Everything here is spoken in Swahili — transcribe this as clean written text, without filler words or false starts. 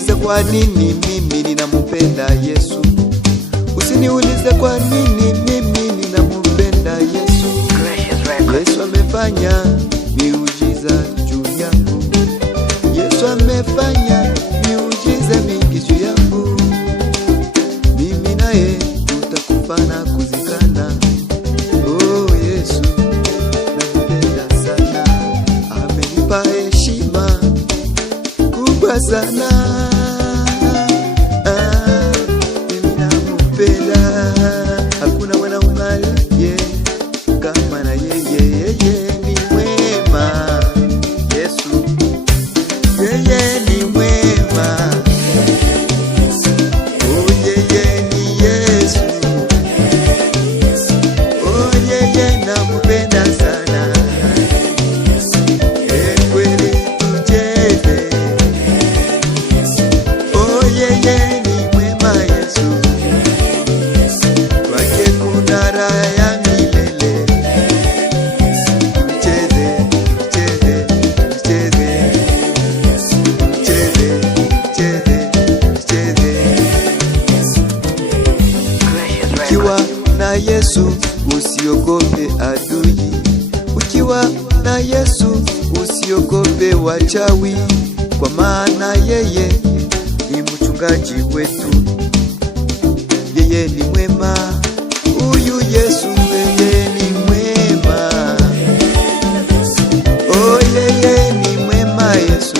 Usiniulize kwa nini mimi ninamupenda Yesu. Usiniulize kwa nini mimi ninamupenda Yesu. Yesu amefanya miujiza juu yangu. Yesu amefanya miujiza mingi juu yangu. Mimi naye tutakufa na kuzikana. Oh Yesu nampenda sana. Amenipa heshima kubwa sana. Mimi nampenda. Hakuna mwanaume aliye kama na yeye. Yeye ni mwema. Yesu yeye ni mwema. Oh yeye ni Yesu. Oh yeye nampenda sana. Kweli tucheze. Oh yeye ni mwema Yesu. Kwake kuna raha ya milele. Tucheze, tucheze, tucheze. Tucheze, tucheze, tucheze. Ukiwa na Yesu usiogope adui. Ukiwa na Yesu usiogope wachawi, kwa maana yeye ni mchungaji wetu. Yeye ni mwema. Huyu Yesu yeye ni mwema. Oh yeye ni mwema Yesu.